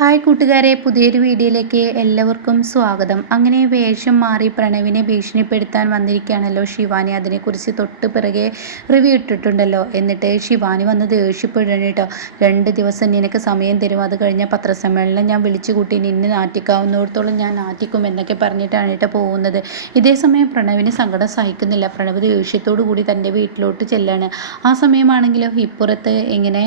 Hi കൂട്ടുകാരെ പുതിയൊരു വീഡിയോയിലേക്ക് എല്ലാവർക്കും സ്വാഗതം. അങ്ങനെ വേഷം മാറി പ്രണവിനെ ഭീഷണിപ്പെടുത്താൻ വന്നിരിക്കുകയാണല്ലോ ശിവാനി. അതിനെക്കുറിച്ച് തൊട്ട് പിറകെ റിവ്യൂ ഇട്ടിട്ടുണ്ടല്ലോ. എന്നിട്ട് ശിവാനി വന്ന് ദേഷ്യപ്പെടണം കേട്ടോ. രണ്ട് ദിവസം നിനക്ക് സമയം തരും. അത് കഴിഞ്ഞ പത്രസമ്മേളനം ഞാൻ വിളിച്ചു കൂട്ടി. നിന്നെ നാറ്റിക്കാവുന്നിടത്തോളം ഞാൻ നാറ്റിക്കും എന്നൊക്കെ പറഞ്ഞിട്ടാണ് കേട്ടോ പോകുന്നത്. ഇതേ സമയം പ്രണവിന് സങ്കടം സഹിക്കുന്നില്ല. പ്രണവ് ദേഷ്യത്തോടു കൂടി തന്റെ വീട്ടിലോട്ട് ചെല്ലാണ്. ആ സമയമാണെങ്കിലോ ഇപ്പുറത്ത് ഇങ്ങനെ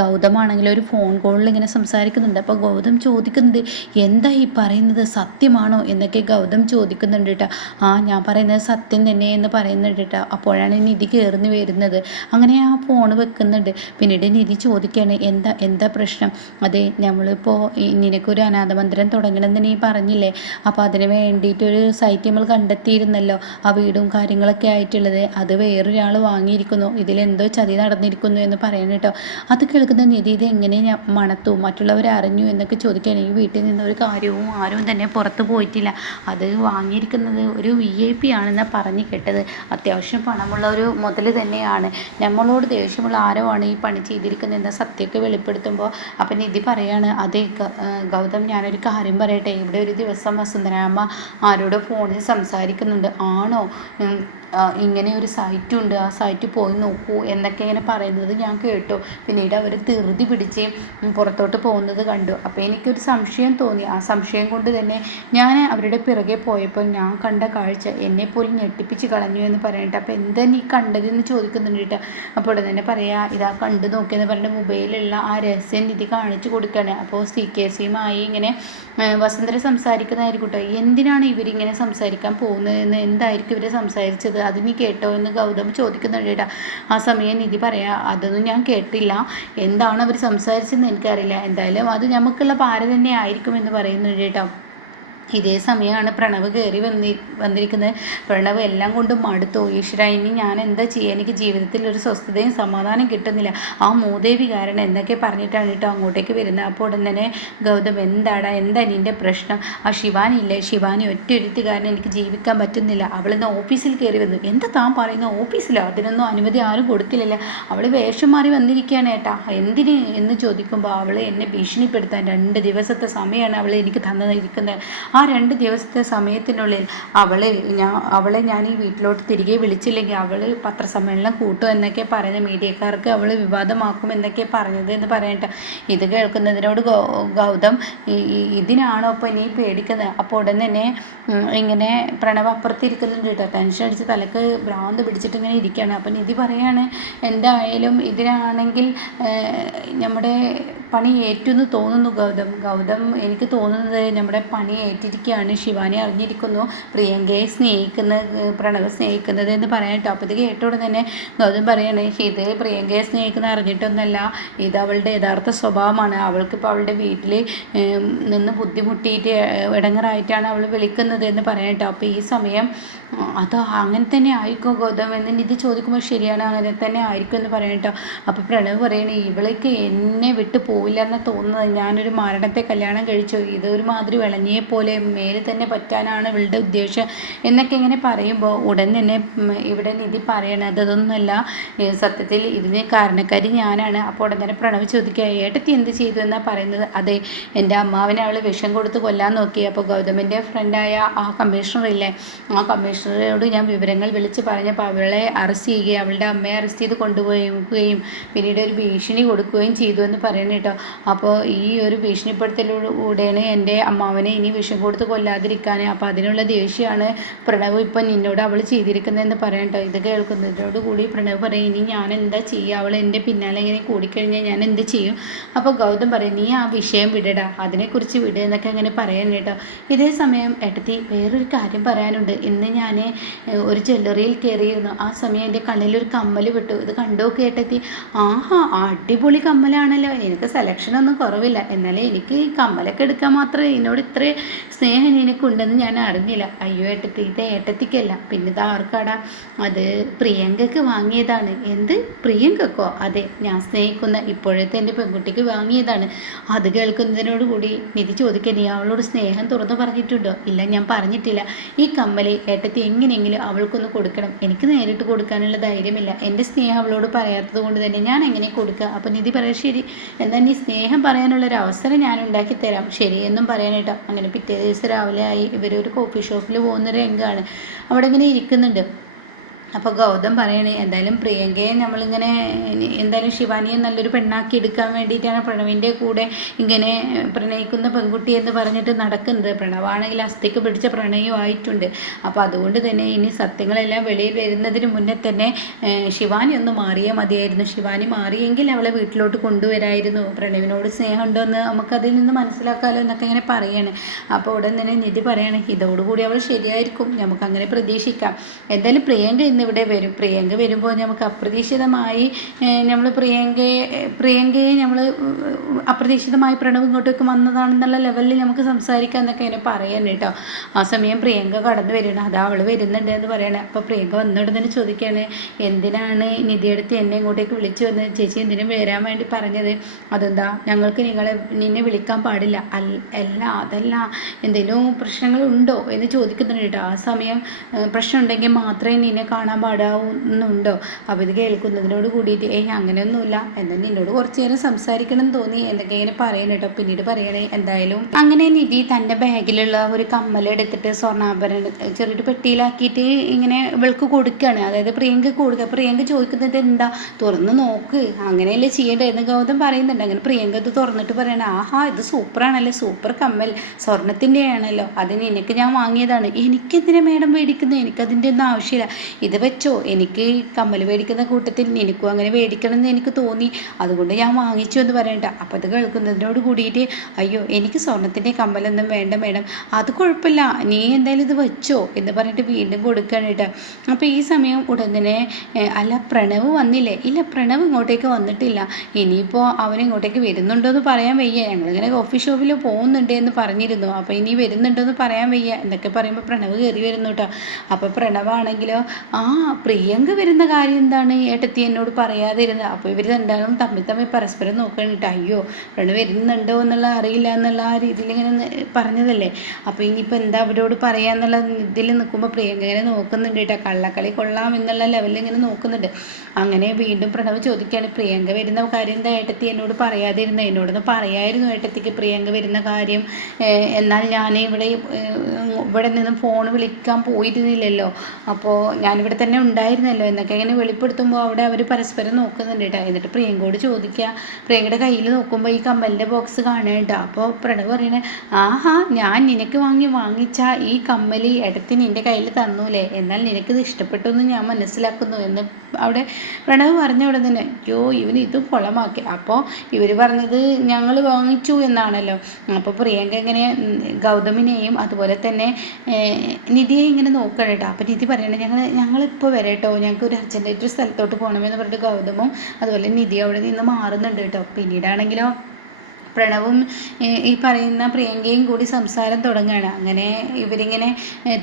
ഗൗതമാണെങ്കിലും ഒരു ഫോൺ കോളിൽ ഇങ്ങനെ സംസാരിക്കുന്നുണ്ട്. അപ്പോൾ ഗൗതം ചോദിക്കുന്നത് എന്താ ഈ പറയുന്നത്? സത്യമാണോ? എന്നൊക്കെ ഗൗതം ചോദിക്കുന്നുണ്ട് കേട്ടോ ആ ഞാൻ പറയുന്നത് സത്യം തന്നെ എന്ന് പറയുന്നുണ്ട് കേട്ടോ അപ്പോഴാണ് നിധി കയറുന്നു വരുന്നത്. അങ്ങനെ ആ ഫോൺ വെക്കുന്നുണ്ട്. പിന്നീട് നിധി ചോദിക്കുകയാണ് എന്താ എന്താ പ്രശ്നം? അതെ നമ്മളിപ്പോൾ നിനക്കൊരു അനാഥ മന്ദിരം തുടങ്ങണമെന്ന് നീ പറഞ്ഞില്ലേ? അപ്പോൾ അതിന് വേണ്ടിയിട്ടൊരു സൈറ്റ് നമ്മൾ കണ്ടെത്തിയിരുന്നല്ലോ. ആ വീടും കാര്യങ്ങളൊക്കെ ആയിട്ടുള്ളത്. അത് വേറൊരാൾ വാങ്ങിയിരിക്കുന്നു. ഇതിലെന്തോ ചതി നടന്നിരിക്കുന്നു എന്ന് പറയണം കേട്ടോ അത് കേൾക്കുന്ന നിധി ഇത് എങ്ങനെ മണത്തു മറ്റുള്ളവർ അറിഞ്ഞു എന്നൊക്കെ ചോദിക്കാൻ ഈ വീട്ടിൽ നിന്ന് ഒരു കാര്യവും ആരും തന്നെ പുറത്ത് പോയിട്ടില്ല. അത് വാങ്ങിയിരിക്കുന്നത് ഒരു വി ഐ പി ആണെന്നാണ് പറഞ്ഞ് കേട്ടത്. അത്യാവശ്യം പണമുള്ള ഒരു മുതൽ തന്നെയാണ്. നമ്മളോട് ദേഷ്യമുള്ള ആരോ ആണ് ഈ പണി ചെയ്തിരിക്കുന്നത് എന്ന സത്യമൊക്കെ വെളിപ്പെടുത്തുമ്പോൾ അപ്പം നിധി പറയാണ് അതെ ഗൗതം ഞാനൊരു കാര്യം പറയട്ടെ. ഇവിടെ ഒരു ദിവസം വസുന്ധരാമ്മ ആരോടോ ഫോണിൽ സംസാരിക്കുന്നുണ്ട്. ആണോ? ഇങ്ങനെ ഒരു സൈറ്റും ഉണ്ട് ആ സൈറ്റ് പോയി നോക്കൂ എന്നൊക്കെ ഇങ്ങനെ പറയുന്നത് ഞാൻ കേട്ടു. പിന്നീട് അവർ ധൃതി പിടിച്ച് പുറത്തോട്ട് പോകുന്നത് കണ്ടു. അപ്പോൾ എനിക്കൊരു സംശയം തോന്നി. ആ സംശയം കൊണ്ട് തന്നെ ഞാൻ അവരുടെ പിറകെ പോയപ്പോൾ ഞാൻ കണ്ട കാഴ്ച എന്നെ പോലും ഞെട്ടിപ്പിച്ച് കളഞ്ഞു എന്ന് പറയട്ടെ. അപ്പോൾ എന്താ നീ കണ്ടതെന്ന് ചോദിക്കുന്നുണ്ട് കേട്ടോ. അപ്പോൾ തന്നെ പറയാ ഇതാ കണ്ടു നോക്കിയെന്ന് പറഞ്ഞ മൊബൈലിലുള്ള ആ രഹസ്യം നിധി കാണിച്ചു കൊടുക്കുകയാണ് അപ്പോൾ സി കെ സിയുമായി ഇങ്ങനെ വസന്തര സംസാരിക്കുന്നതായിരിക്കും കേട്ടോ. എന്തിനാണ് ഇവരിങ്ങനെ സംസാരിക്കാൻ പോകുന്നതെന്ന് എന്തായിരിക്കും ഇവർ സംസാരിച്ചത്? അത് നീ കേട്ടോ എന്ന് ഗൗതം ചോദിക്കുന്നുണ്ട് ആ സമയം നിധി പറയാ അതൊന്നും ഞാൻ കേട്ടില്ല. എന്താണ് അവർ സംസാരിച്ചതെന്ന് എനിക്കറിയില്ല. എന്തായാലും അത് നമുക്കുള്ള പാര തന്നെ ആയിരിക്കും എന്ന് പറയുന്നുണ്ട് കേട്ടോ ഇതേ സമയമാണ് പ്രണവ് കയറി വന്നി വന്നിരിക്കുന്നത്. പ്രണവ് എല്ലാം കൊണ്ടും മടുത്തു. ഈശ്വര ഇനി ഞാൻ എന്താ ചെയ്യുക എനിക്ക് ജീവിതത്തിൽ ഒരു സ്വസ്ഥതയും സമാധാനം കിട്ടുന്നില്ല. ആ മൂദേവി കാരണം എന്തൊക്കെ പറഞ്ഞിട്ടാണ് കേട്ടോ അങ്ങോട്ടേക്ക് വരുന്നത്? അപ്പോൾ ഉടൻ തന്നെ ഗൗതം എന്താടാ? എന്താ നിന്റെ പ്രശ്നം? ആ ശിവാനി ഇല്ലേ? ശിവാനി ഒറ്റ ഒരുത്തി കാരണം എനിക്ക് ജീവിക്കാൻ പറ്റുന്നില്ല. അവളിന്ന് ഓഫീസിൽ കയറി വന്നു. എന്താ താൻ പറയുന്ന ഓഫീസിലോ? അതിനൊന്നും അനുമതി ആരും കൊടുത്തില്ലല്ലോ. അവൾ വേഷം മാറി വന്നിരിക്കുകയാണ് ഏട്ടാ. എന്തിന് എന്ന് ചോദിക്കുമ്പോൾ അവൾ എന്നെ ഭീഷണിപ്പെടുത്താൻ രണ്ട് ദിവസത്തെ സമയമാണ് അവൾ എനിക്ക് തന്നിരിക്കുന്നത്. ആ രണ്ട് ദിവസത്തെ സമയത്തിനുള്ളിൽ അവളെ ഞാൻ അവളെ ഞാൻ ഈ വീട്ടിലോട്ട് തിരികെ വിളിച്ചില്ലെങ്കിൽ അവൾ പത്രസമ്മേളനം കൂട്ടും എന്നൊക്കെ പറയുന്നത് മീഡിയക്കാർക്ക് അവൾ വിവാദമാക്കും എന്നൊക്കെ പറഞ്ഞത് എന്ന് പറയട്ടെ. ഇത് കേൾക്കുന്നതിനോട് ഗൗതം ഇതിനാണോ അപ്പോൾ നീ പേടിക്കുന്നത്? അപ്പോൾ ഉടൻ തന്നെ ഇങ്ങനെ പ്രണവ് അപ്പുറത്തിരിക്കുന്നുണ്ട് കേട്ടോ. ടെൻഷൻ അടിച്ച് തലക്ക് ഭ്രാന്ത് പിടിച്ചിട്ട് ഇങ്ങനെ ഇരിക്കുകയാണ്. അപ്പം നിധി പറയാണ് എന്തായാലും ഇതിനാണെങ്കിൽ നമ്മുടെ പണി ഏറ്റെന്ന് തോന്നുന്നു ഗൗതം. ഗൗതം എനിക്ക് തോന്നുന്നത് നമ്മുടെ പണി ഏറ്റിരിക്കുകയാണ് ശിവാനി അറിഞ്ഞിരിക്കുന്നു. പ്രിയങ്കയെ സ്നേഹിക്കുന്ന പ്രണവ് സ്നേഹിക്കുന്നത് എന്ന് പറയാൻ കേട്ടോ. അപ്പോൾ ഇത് കേട്ടോടെ തന്നെ ഗൗതം പറയാണ് ഇത് പ്രിയങ്കയെ സ്നേഹിക്കുന്ന അറിഞ്ഞിട്ടൊന്നല്ല. ഇത് അവളുടെ യഥാർത്ഥ സ്വഭാവമാണ്. അവൾക്കിപ്പോൾ അവളുടെ വീട്ടിൽ നിന്ന് ബുദ്ധിമുട്ടിയിട്ട് ഇടങ്ങറായിട്ടാണ് അവൾ വിളിക്കുന്നത് എന്ന് പറയാൻ കേട്ടോ. അപ്പോൾ ഈ സമയം അത് അങ്ങനെ തന്നെ ആയിരിക്കും ഗൗതം എന്ന് ഇത് ചോദിക്കുമ്പോൾ ശരിയാണ് അങ്ങനെ തന്നെ ആയിരിക്കും എന്ന് പറയട്ടോ അപ്പോൾ പ്രണവ് പറയണേ ഇവളേക്ക് എന്നെ വിട്ടു പോവില്ല എന്ന് തോന്നുന്നത്. ഞാനൊരു മരണത്തെ കല്യാണം കഴിച്ചു. ഇത് വിളഞ്ഞേ പോലെ മേലെ തന്നെ പറ്റാനാണ് ഇവളുടെ ഉദ്ദേശം എന്നൊക്കെ ഇങ്ങനെ പറയുമ്പോൾ ഉടൻ തന്നെ ഇവിടെ നിധി പറയണത് അതൊന്നുമല്ല സത്യത്തിൽ ഇതിന് കാരണക്കാരി ഞാനാണ്. അപ്പോൾ ഉടൻ തന്നെ പ്രണവ് ചോദിക്കുക ഏട്ടത്തി എന്ത് ചെയ്തു എന്നാണ് പറയുന്നത്? അതെ എന്റെ അമ്മാവിനെ അവൾ വിഷം കൊടുത്ത് കൊല്ലാൻ നോക്കി. അപ്പോൾ ഗൗതമിന്റെ ഫ്രണ്ടായ ആ കമ്മീഷണർ ഇല്ലേ ആ കമ്മീഷണറോട് ഞാൻ വിവരങ്ങൾ വിളിച്ച് പറഞ്ഞപ്പോൾ അവളെ അറസ്റ്റ് ചെയ്യുകയും അവളുടെ അമ്മയെ അറസ്റ്റ് ചെയ്ത് കൊണ്ടുപോകുകയും പിന്നീട് ഒരു ഭീഷണി കൊടുക്കുകയും ചെയ്തു എന്ന് പറയണം കേട്ടോ. അപ്പോൾ ഈ ഒരു ഭീഷണിപ്പെടുത്തലൂടെയാണ് എന്റെ അമ്മാവനെ ഇനി വിഷം കൊടുത്ത് കൊല്ലാതിരിക്കാൻ. അപ്പോൾ അതിനുള്ള ദേഷ്യമാണ് പ്രണവ് ഇപ്പം നിന്നോട് അവൾ ചെയ്തിരിക്കുന്നതെന്ന് പറയാം കേട്ടോ. ഇത് കേൾക്കുന്നതിനോട് കൂടി പ്രണവ് പറയും ഇനി ഞാൻ എന്താ ചെയ്യുക? അവൾ എന്റെ പിന്നാലെ ഇങ്ങനെ കൂടിക്കഴിഞ്ഞാൽ ഞാൻ എന്ത് ചെയ്യും? അപ്പോൾ ഗൗതം പറയും നീ ആ വിഷയം വിടടാ. അതിനെക്കുറിച്ച് വിടുക എന്നൊക്കെ അങ്ങനെ പറയാൻ കേട്ടോ. ഇതേ സമയം ഏട്ടത്തി വേറൊരു കാര്യം പറയാനുണ്ട്. ഇന്ന് ഞാൻ ഒരു ജ്വല്ലറിയിൽ കയറിയിരുന്നു. ആ സമയം എന്റെ കണ്ണിലൊരു കമ്മൽ വിട്ടു ഇത് കണ്ടോ കേട്ടെത്തി? ആഹാ അടിപൊളി കമ്മലാണല്ലോ. എനിക്ക് സെലക്ഷനൊന്നും കുറവില്ല. എന്നാലേ എനിക്ക് ഈ കമ്മലൊക്കെ എടുക്കാൻ മാത്രമേ എന്നോട് ഇത്ര സ്നേഹം എനിക്കുണ്ടെന്ന് ഞാൻ അറിഞ്ഞില്ല. അയ്യോ ഏട്ടത്തി ഇത് ഏട്ടത്തിക്കല്ല. പിന്നെ ഇത് ആർക്കാടാ? അത് പ്രിയങ്കക്ക് വാങ്ങിയതാണ്. എന്ത്? പ്രിയങ്കക്കോ? അതെ ഞാൻ സ്നേഹിക്കുന്ന ഇപ്പോഴത്തെ എന്റെ പെൺകുട്ടിക്ക് വാങ്ങിയതാണ്. അത് കേൾക്കുന്നതിനോട് കൂടി നിധി ചോദിക്കാൻ നീ അവളോട് സ്നേഹം തുറന്നു പറഞ്ഞിട്ടുണ്ടോ? ഇല്ല ഞാൻ പറഞ്ഞിട്ടില്ല. ഈ കമ്മൽ ഏട്ടത്തി നിധിയെടുത്ത് എങ്ങനെയെങ്കിലും അവൾക്കൊന്ന് കൊടുക്കണം. എനിക്ക് നേരിട്ട് കൊടുക്കാനുള്ള ധൈര്യമില്ല. എന്റെ സ്നേഹം അവളോട് പറയാത്തത് കൊണ്ട് തന്നെ ഞാൻ എങ്ങനെ കൊടുക്കുക അപ്പം നിധി പറയാം ശരി. എന്നാൽ നീ സ്നേഹം പറയാനുള്ള ഒരു അവസരം ഞാൻ ഉണ്ടാക്കി തരാം. ശരി എന്നും പറയാനായിട്ടോ അങ്ങനെ പിറ്റേ ദിവസം രാവിലെ ആയി ഇവരൊരു കോഫി ഷോപ്പിൽ പോകുന്ന രംഗമാണ്. അവിടെ ഇങ്ങനെ ഇരിക്കുന്നുണ്ട്. അപ്പോൾ ഗൗതം പറയണേ എന്തായാലും പ്രിയങ്കയെ നമ്മളിങ്ങനെ എന്തായാലും ശിവാനിയെ നല്ലൊരു പെണ്ണാക്കി എടുക്കാൻ വേണ്ടിയിട്ടാണ് പ്രണവിന്റെ കൂടെ ഇങ്ങനെ പ്രണയിക്കുന്ന പെൺകുട്ടി എന്ന് പറഞ്ഞിട്ട് നടക്കുന്നത്. പ്രണവാണെങ്കിൽ അസ്ഥിക്ക് പിടിച്ച പ്രണയമായിട്ടുണ്ട് അപ്പോൾ അതുകൊണ്ട് തന്നെ ഇനി സത്യങ്ങളെല്ലാം വെളിയിൽ വരുന്നതിന് മുന്നേ തന്നെ ശിവാനി ഒന്ന് മാറിയേ മതിയായിരുന്നു. ശിവാനി മാറിയെങ്കിൽ അവളെ വീട്ടിലോട്ട് കൊണ്ടുവരായിരുന്നു. പ്രണവിനോട് സ്നേഹമുണ്ടോ എന്ന് നമുക്കതിൽ നിന്ന് മനസ്സിലാക്കാമല്ലോ എന്നൊക്കെ ഇങ്ങനെ പറയാണ്. അപ്പോൾ ഉടൻ തന്നെ നിധി പറയാണ് ഇതോടുകൂടി അവൾ ശരിയായിരിക്കും. നമുക്കങ്ങനെ പ്രതീക്ഷിക്കാം. എന്തായാലും പ്രിയങ്ക ഇന്ന് ഇവിടെ വരും. പ്രിയങ്ക വരുമ്പോൾ നമുക്ക് അപ്രതീക്ഷിതമായി നമ്മൾ പ്രിയങ്കയെ പ്രിയങ്കയെ നമ്മൾ അപ്രതീക്ഷിതമായി പ്രണവ് ഇങ്ങോട്ടേക്ക് വന്നതാണെന്നുള്ള ലെവലിൽ നമുക്ക് സംസാരിക്കാം എന്നൊക്കെ ഇങ്ങനെ പറയാൻ കേട്ടോ ആ സമയം പ്രിയങ്ക കടന്നു വരണം അതാ അവൾ വരുന്നുണ്ട് എന്ന് പറയണേ. അപ്പോൾ പ്രിയങ്ക വന്നിടുന്നതിന് ചോദിക്കുകയാണ് എന്തിനാണ് നിധിയെടുത്ത് എന്നെ ഇങ്ങോട്ടേക്ക് വിളിച്ചു വന്ന് ചേച്ചി എന്തിനും വരാൻ വേണ്ടി പറഞ്ഞത്? അതെന്താ ഞങ്ങൾക്ക് നിങ്ങളെ നിന്നെ വിളിക്കാൻ പാടില്ല. അല്ല അതല്ല എന്തെങ്കിലും പ്രശ്നങ്ങളുണ്ടോ എന്ന് ചോദിക്കുന്നുണ്ട് കേട്ടോ ആ സമയം പ്രശ്നം ഉണ്ടെങ്കിൽ മാത്രമേ നിന്നെ കാണാൻ പാടാവുന്നുണ്ടോ അപ്പോൾ ഇത് കേൾക്കുന്നതിനോട് കൂടിയിട്ട് ഏയ് അങ്ങനെയൊന്നുമില്ല. എന്നാൽ നിന്നോട് കുറച്ച് നേരം സംസാരിക്കണം എന്ന് തോന്നി. എന്തൊക്കെ ഇങ്ങനെ പറയണം കേട്ടോ പിന്നീട് പറയണേ എന്തായാലും. അങ്ങനെ നിധി തന്റെ ബാഗിലുള്ള ഒരു കമ്മൽ എടുത്തിട്ട് സ്വർണാഭരണം ചെറിയൊരു പെട്ടിയിലാക്കിയിട്ട് ഇങ്ങനെ ഇവൾക്ക് കൊടുക്കുകയാണ് അതായത് പ്രിയങ്ക കൊടുക്കുക പ്രിയങ്ക ചോദിക്കുന്നത് എന്താ? തുറന്ന് നോക്ക്. അങ്ങനെയല്ലേ ചെയ്യേണ്ടതെന്ന് ഗൗതം പറയുന്നുണ്ട്. അങ്ങനെ പ്രിയങ്ക ഇത് തുറന്നിട്ട് പറയണേ ആഹാ ഇത് സൂപ്പറാണല്ലേ. സൂപ്പർ കമ്മൽ. സ്വർണത്തിന്റെ ആണല്ലോ അത് നിനക്ക് ഞാൻ വാങ്ങിയതാണ്. എനിക്കെന്തിനാ മേഡം മേടിക്കുന്നത്? എനിക്കതിന്റെ ഒന്നും ആവശ്യമില്ല. ഇത് വെച്ചോ. എനിക്ക് കമ്മൽ മേടിക്കുന്ന കൂട്ടത്തിൽ നിനക്കും അങ്ങനെ മേടിക്കണം എന്ന് എനിക്ക് തോന്നി. അതുകൊണ്ട് ഞാൻ വാങ്ങിച്ചു എന്ന് പറയണ്ട. അപ്പോൾ അത് കേൾക്കുന്നതിനോട് കൂടിയിട്ട് അയ്യോ എനിക്ക് സ്വർണത്തിന്റെ കമ്മലൊന്നും വേണ്ട മേഡം. അത് കുഴപ്പമില്ല. നീ എന്തായാലും ഇത് വെച്ചോ എന്ന് പറഞ്ഞിട്ട് വീണ്ടും കൊടുക്കുകയാണ് കേട്ടോ. അപ്പോൾ ഈ സമയം ഉടൻ തന്നെ അല്ല പ്രണവ് വന്നില്ലേ? ഇല്ല പ്രണവ് ഇങ്ങോട്ടേക്ക് വന്നിട്ടില്ല. ഇനിയിപ്പോൾ അവൻ ഇങ്ങോട്ടേക്ക് വരുന്നുണ്ടോ എന്ന് പറയാൻ വയ്യ. ഞങ്ങളിങ്ങനെ കോഫി ഷോപ്പിൽ പോകുന്നുണ്ട് എന്ന് പറഞ്ഞിരുന്നു. അപ്പോൾ ഇനി വരുന്നുണ്ടോ എന്ന് പറയാൻ വയ്യ. എന്നൊക്കെ പറയുമ്പോൾ പ്രണവ് കയറി വരുന്നു കേട്ടോ. അപ്പോൾ പ്രണവാണെങ്കിലോ പ്രിയങ്ക വരുന്ന കാര്യം എന്താണ്? ഏട്ടത്തി എന്നോട് പറയാതിരുന്നത് അപ്പോൾ ഇവർ രണ്ടാളും തമ്മിൽ തമ്മിൽ പരസ്പരം നോക്കണിട്ട് അയ്യോ പെണ്ണ് വരുന്നുണ്ടോ എന്നുള്ള അറിയില്ല എന്നുള്ള ആ രീതിയിൽ ഇങ്ങനെ പറഞ്ഞതല്ലേ? അപ്പോൾ ഇനിയിപ്പോൾ എന്താ അവരോട് പറയാന്നുള്ള ഇതിൽ നിൽക്കുമ്പോൾ പ്രിയങ്ക ഇങ്ങനെ നോക്കുന്നുണ്ട് കേട്ടോ. കള്ളക്കളി കൊള്ളാം എന്നുള്ള ലെവലിൽ ഇങ്ങനെ നോക്കുന്നുണ്ട്. അങ്ങനെ വീണ്ടും പ്രണവ് ചോദിക്കുകയാണ് പ്രിയങ്ക വരുന്ന കാര്യം എന്താ? ഏട്ടത്തി എന്നോട് പറയാതിരുന്നത് എന്നോടൊന്ന് പറയായിരുന്നു ഏട്ടത്തിക്ക് പ്രിയങ്ക വരുന്ന കാര്യം. എന്നാൽ ഞാൻ ഇവിടെ ഇവിടെ നിന്ന് ഫോൺ വിളിക്കാൻ പോയിരുന്നില്ലല്ലോ. അപ്പോൾ ഞാനിവിടെ തന്നെ ഉണ്ടായിരുന്നല്ലോ എന്നൊക്കെ ഇങ്ങനെ വെളിപ്പെടുത്തുമ്പോൾ അവിടെ അവർ പരസ്പരം നോക്കുന്നുണ്ട് കേട്ടോ. എന്നിട്ട് പ്രിയങ്കോട് ചോദിക്കുക പ്രിയങ്കയുടെ കയ്യിൽ നോക്കുമ്പോൾ ഈ കമ്മലിന്റെ ബോക്സ് കാണുക അപ്പോൾ പ്രണവ് പറയണേ ആഹാ ഞാൻ നിനക്ക് വാങ്ങി വാങ്ങിച്ച ഈ കമ്മൽ ഇടത്തിന് എന്റെ കയ്യിൽ തന്നൂലേ? എന്നാൽ നിനക്കിത് ഇഷ്ടപ്പെട്ടു എന്ന് ഞാൻ മനസ്സിലാക്കുന്നു. എന്ന് അവിടെ പ്രണവ് പറഞ്ഞ ഉടനെ തന്നെ അയ്യോ ഇവന് ഇതും കുളമാക്കി. അപ്പോൾ ഇവർ പറഞ്ഞത് ഞങ്ങൾ വാങ്ങിച്ചു എന്നാണല്ലോ. അപ്പോൾ പ്രിയങ്ക ഇങ്ങനെ ഗൗതമിനെയും അതുപോലെ തന്നെ നിധിയെ ഇങ്ങനെ നോക്കണം കേട്ടോ. അപ്പോൾ നിധി പറയണേ ഞങ്ങൾ ഞങ്ങൾ ഞങ്ങളിപ്പോൾ വരെ കേട്ടോ ഞങ്ങൾക്ക് ഒരു അർജന്റായിട്ട് ഒരു സ്ഥലത്തോട്ട് പോകണമെന്ന് പറഞ്ഞിട്ട് ഗൗതമും അതുപോലെ നിധി അവിടെ നിന്ന് മാറുന്നുണ്ട് കേട്ടോ പിന്നീടാണെങ്കിലോ പ്രണവും ഈ പറയുന്ന പ്രിയങ്കയും കൂടി സംസാരം തുടങ്ങുകയാണ് അങ്ങനെ ഇവരിങ്ങനെ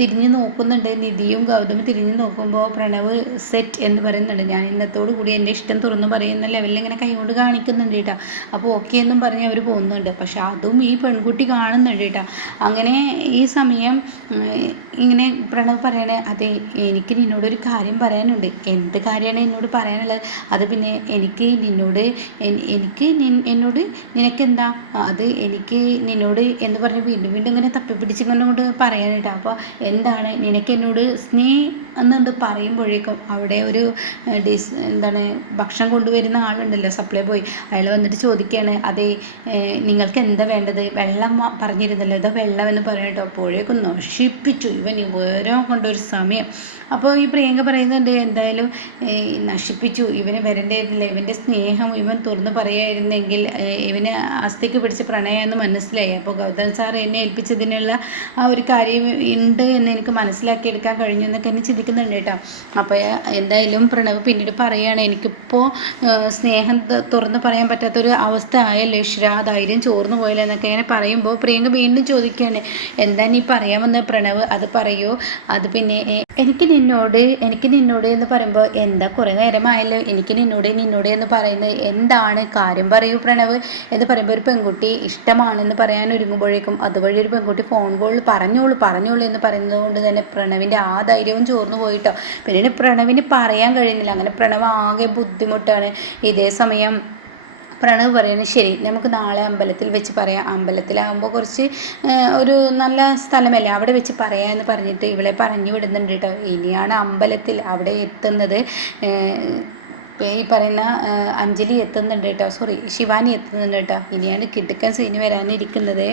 തിരിഞ്ഞു നോക്കുന്നുണ്ട്. നിധിയും ഗൗതമും തിരിഞ്ഞു നോക്കുമ്പോൾ പ്രണവ് സെറ്റ് എന്ന് പറയുന്നുണ്ട്. ഞാൻ ഇന്നത്തോടു കൂടി എന്റെ ഇഷ്ടം തുറന്നു പറയുന്ന ലെവലിൽ ഇങ്ങനെ കൈകൊണ്ട് കാണിക്കുന്നുണ്ട് കേട്ടോ. അപ്പോൾ ഓക്കെ എന്നും പറഞ്ഞ് അവർ പോകുന്നുണ്ട്. പക്ഷെ അതും ഈ പെൺകുട്ടി കാണുന്നുണ്ട് കേട്ടോ. അങ്ങനെ ഈ സമയം ഇങ്ങനെ പ്രണവ് പറയണേ അതെ എനിക്ക് നിന്നോടൊരു കാര്യം പറയാനുണ്ട്. എന്ത് കാര്യമാണ് എന്നോട് പറയാനുള്ളത്? അത് പിന്നെ എനിക്ക് നിന്നോട് എനിക്ക് എന്നോട് നിനക്ക് എന്താ? അത് എനിക്ക് നിന്നോട് എന്ന് പറഞ്ഞ് വീണ്ടും വീണ്ടും ഇങ്ങനെ തപ്പിപ്പിടിച്ച് ഇങ്ങനെ അങ്ങോട്ട് അപ്പോൾ എന്താണ്? നിനക്ക് എന്നോട് സ്നേ എന്നത് പറയുമ്പോഴേക്കും അവിടെ ഒരു ഡിസ് എന്താണ് ഭക്ഷണം കൊണ്ടുവരുന്ന ആളുണ്ടല്ലോ സപ്ലൈ ബോയ് അയാൾ വന്നിട്ട് ചോദിക്കുകയാണ് അതെ നിങ്ങൾക്ക് എന്താ വേണ്ടത്? വെള്ളം പറഞ്ഞിരുന്നല്ലോ ഇതാ വെള്ളം എന്ന് പറയട്ടോ അപ്പോഴേക്കും നശിപ്പിച്ചു. ഇവൻ ഓരോ കൊണ്ടൊരു സമയം. അപ്പോൾ ഈ പ്രിയങ്ക പറയുന്നുണ്ട് എന്തായാലും നശിപ്പിച്ചു. ഇവന് വരേണ്ടതില്ല ഇവന്റെ സ്നേഹം ഇവൻ തുറന്ന് പറയായിരുന്നെങ്കിൽ ഇവന് അസ്ഥിക്ക് പിടിച്ച് പ്രണയമെന്ന് മനസ്സിലായി. അപ്പോൾ ഗൗതം സാർ എന്നെ ഏൽപ്പിച്ചതിനുള്ള ആ ഒരു കാര്യം ഉണ്ട് എന്ന് എനിക്ക് മനസ്സിലാക്കിയെടുക്കാൻ കഴിഞ്ഞു എന്നൊക്കെ എന്നെ ചിന്തിക്കാൻ ചോദിക്കുന്നുണ്ട് കേട്ടോ. അപ്പോൾ എന്തായാലും പ്രണവ് പിന്നീട് പറയുകയാണ് എനിക്കിപ്പോൾ സ്നേഹം തുറന്ന് പറയാൻ പറ്റാത്തൊരു അവസ്ഥ ആയല്ലോ ഈശ്വര ധൈര്യം ചോർന്നു പോയല്ലോ എന്നൊക്കെ ഇങ്ങനെ പറയുമ്പോൾ പ്രിയങ്ക വീണ്ടും ചോദിക്കുകയാണ് എന്താ നീ പറയാമെന്ന് പ്രണവ്? അത് പറയൂ. അത് പിന്നെ എനിക്ക് നിന്നോട് എനിക്ക് നിന്നോട് എന്ന് പറയുമ്പോൾ എന്താ കുറേ നേരമായല്ലോ. എനിക്ക് നിന്നോട് നിന്നോട് എന്ന് പറയുന്നത് എന്താണ്? കാര്യം പറയൂ പ്രണവ് എന്ന് പറയുമ്പോൾ ഒരു പെൺകുട്ടി ഇഷ്ടമാണെന്ന് പറയാൻ ഒരുങ്ങുമ്പോഴേക്കും അതുവഴി ഒരു പെൺകുട്ടി ഫോൺ കോളിൽ പറഞ്ഞോളൂ പറഞ്ഞോളൂ എന്ന് പറയുന്നത് കൊണ്ട് തന്നെ പ്രണവിന്റെ ആ ധൈര്യവും ചോർന്നു പോയിട്ടോ. പിന്നീട് പ്രണവിന് പറയാൻ കഴിയുന്നില്ല. അങ്ങനെ പ്രണവ് ആകെ ബുദ്ധിമുട്ടാണ്. ഇതേ സമയം പ്രണവ് പറയുന്നത് ശരി നമുക്ക് നാളെ അമ്പലത്തിൽ വെച്ച് പറയാം. അമ്പലത്തിലാകുമ്പോൾ കുറച്ച് ഒരു നല്ല സ്ഥലമല്ലേ? അവിടെ വെച്ച് പറയാമെന്ന് പറഞ്ഞിട്ട് ഇവളെ പറഞ്ഞു വിടുന്നുണ്ട് കേട്ടോ. ഇനിയാണ് അമ്പലത്തിൽ അവിടെ എത്തുന്നത്. ഈ പറയുന്ന അഞ്ജലി എത്തുന്നുണ്ട് കേട്ടോ. സോറി ശിവാനി എത്തുന്നുണ്ട് കേട്ടോ. ഇനിയാണ് കിടുക്കൻ സീന് വരാനിരിക്കുന്നത്.